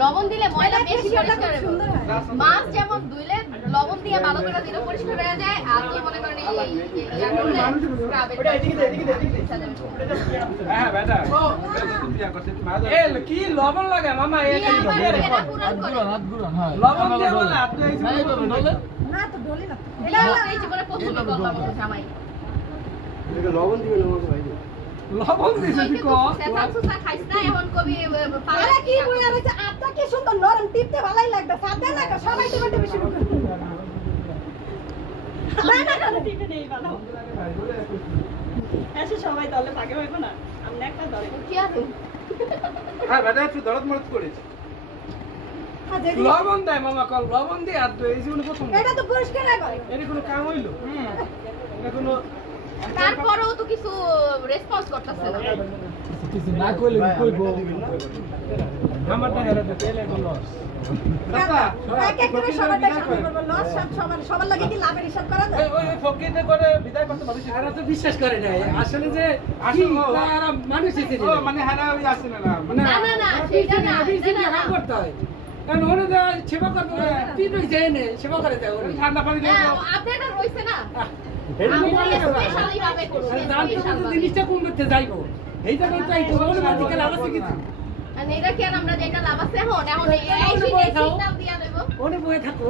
লবণ দিলে ময়লা বেশি পরিষ্কার হয়। মাছ যেমন ধুইলে লবণ দিয়ে ভালো করে দিলে পরিষ্কার হয়ে যায়। আর কি মনে করেন কি লবণ লাগে মামা? লবণ দিয়ে বলে আপনি না তো ঢোলে না। এটা এই জীবনে প্রথম করলাম জামাই। এটা লবণ দিবেন আমাকে ভাই। লবণ দিছি কো সেটা সুসা খাইছ না এখন কবি আরে কি বইয়া রইছে আটা কি সুন্দর নরম টিপতে ভালোই লাগবে সাদে না সবাই টিপতে বেশি শুরু করে না না করে টিপে দেই ভালো এসে সবাই দলে ভাগে হইব না আমরা একটা দলে কি আছে হ্যাঁ বেটা একটু দরদ মরদ করেছে। লবণ দেয় মামা কল লবণ দিয়ে আর এই জীবনে প্রথম এটা তো পরিষ্কার করে এর কোনো কাম হইলো এটা কোনো তারপরেও তো কিছু রেসপন্স করতেছে না। কিছু না কইলে কইবো আমারটা হেরে দে তেলে তো লস এক এক করে সবার টাকা করব লস সবার লাগে কি লাভের হিসাব করা যায় ওই ফকিতে করে বিদায় করতে মানুষ এরা তো বিশ্বাস করে না আসলে যে আসলে এরা মানুষ এসে ও মানে হারা ওই আসে না মানে না না না সেটা না সেটা না করতে হয় কারণ ওরে যা সেবা করতে তিন হই যায় না সেবা করে দেয় ওরে ঠান্ডা পানি দিয়ে দাও। আপনারা রইছে না এটা তো আমরা বলে স্পেশালি ভাবে করছি জানতে তো জিনিসটা কোন করতে যাইবো এইটা তো চাইতো ওরে মাঝিকে লাগাছে কিছু আর এটা কি আর আমরা যেটা লাভ আছে এখন এই সিগন্যাল দিয়া দেব ওরে বয়ে থাকো